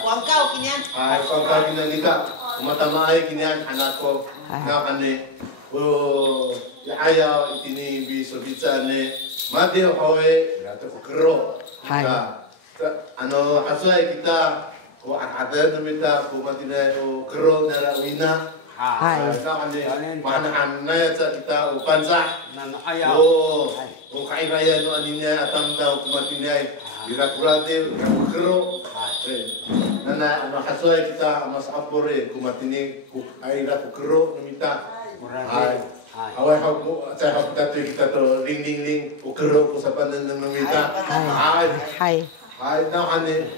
Kuangkau kinian. Kuangkau kinian kita. Matamaay kinian anak ko. Ngakane. Ya ayaw itini biso bitsa ne. Mati howe rato ko kero. Ano asay kita ko akada namita ko mati na kero na rawina. Ngakane manahan na sa kita upansa. Ayaw. O kainaya no aninya atam daw ko mati na birakurate kero. Nana ano hasoy kita mas apore kumatini ku aira ku kero namita ay away hako sa hako kita to ring ring ring ku kero ku sa panan ng namita ay daw ane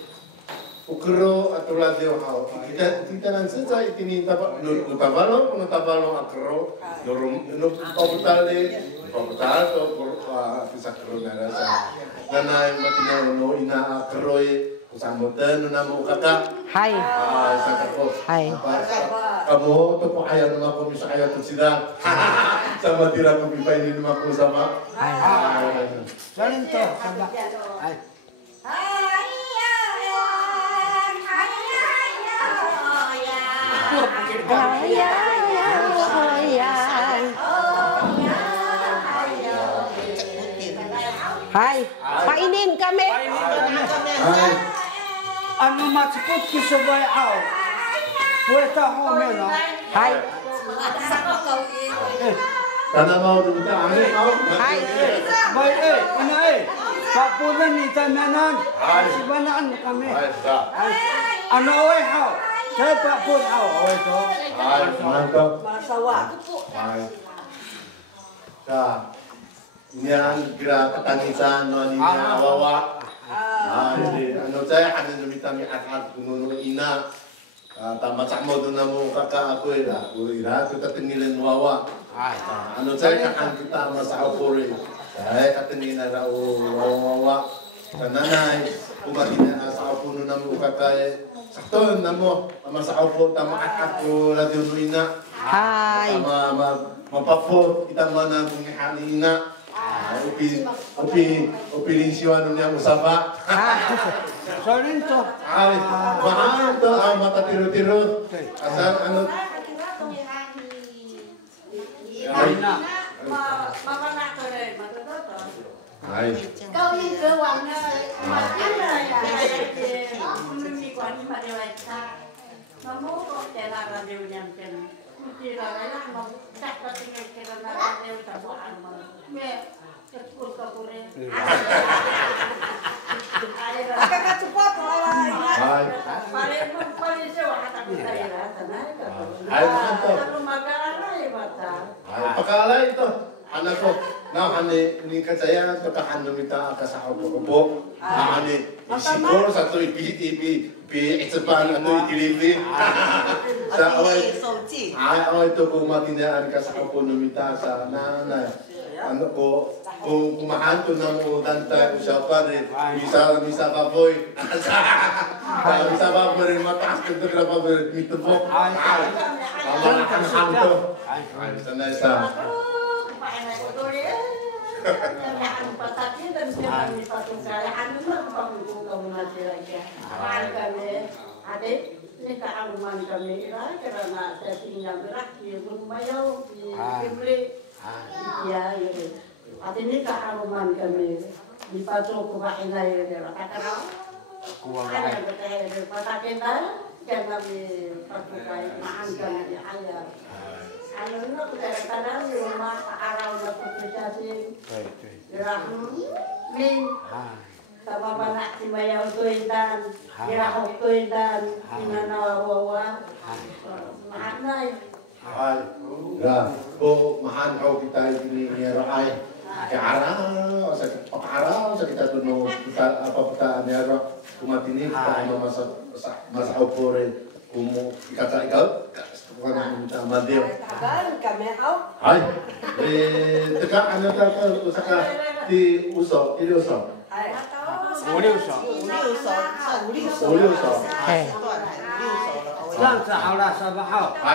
ku kero atulad yo haw kita nan sa itini taba no tabalo akro no paputal to sa kero na sa nana matina no ina akroy Sambutan namo kaka. Hai. Saka ko. Hai. Kamu to po ayaw naman ko sa ayaw to sila. Sama tira ko pipainin naman ko sama. Hai. Saling to. Hai. Hai, painin kami. Hai. Ano matsipot kisubay aw? Puweta ho mena. Hai. Kana mau dito ane mau. Hai. Bay ina papulan ni tamanan. Sibanaan kami. Hai. Ano ay haw? Saya papun aw away to. Hai, mantap. Masawa. Hai. Yan gra katangisan no ni awawa. Ano saya ada namita mi at kuno ina. Tama mo do na mo kaka ako ira. Ira to tatingilan wawa. Ano saya kan kita masa opore. Saya katingilan ra wawa. Kananay kumatina sa opo no na mo kaka. Sakto na mo masa opo tama at ko radio no ina. Hai. Tama mapapo kita mana kung halina. Upiling siya niya usapa. Saling to. Ay, mahal to ang mata tiro-tiro. Asal ano? Ay na. Ay. Kau ini keuangnya makanya ya. Menurut kuan pada wajah. Kamu kok cara radio nyampen. Kira lah mau tak tinggal kira radio tabuan mau. Cepul kapure. Kakak cepat lah. Ay. Paling sewa kata kita ya. Ay, mantap. Kalau makan ya bata. Ay, pakala ito. Anak ko, na ni kacaya to kaano mita ka sa ko. Ani siguro sa to ipi expan ano itilibi. Sa away. Ay to kung matinaan ka sa ko numita sa nana. Ano ko kung kumahanto na mo danta siya pa rin misa ka boy. Misa pa rin mataas ko to pa rin mito po. Ay. Ang to. Ay, sanay sa Patati dan siapa ni patung saya anu mah panggung kamu nanti lagi. Kami adik ni kealuman kami karena saya tinggal berak di rumah jauh di Kibli. Ya, adik ni kealuman kami di patung kumain air dia kata ada betul patati dah jangan di patung saya mahan kami ayah. Ano na kadang di rumah araw na putisasi. Dirahum min sama banak si bayaw tuidan, dirahok tuidan, inanawawa. Mahanay. Ay, ko mahan kau kita ini ay. Araw sa kita tuno kita apa nero kumatini kita masa opore kumu ikata ikaw kan minta madeo. Kami au. Ay, teka ano ta usaka di uso, ili uso. Ay. Uli uso. Uli uso. Hai. Lang sa aula sa bahaw.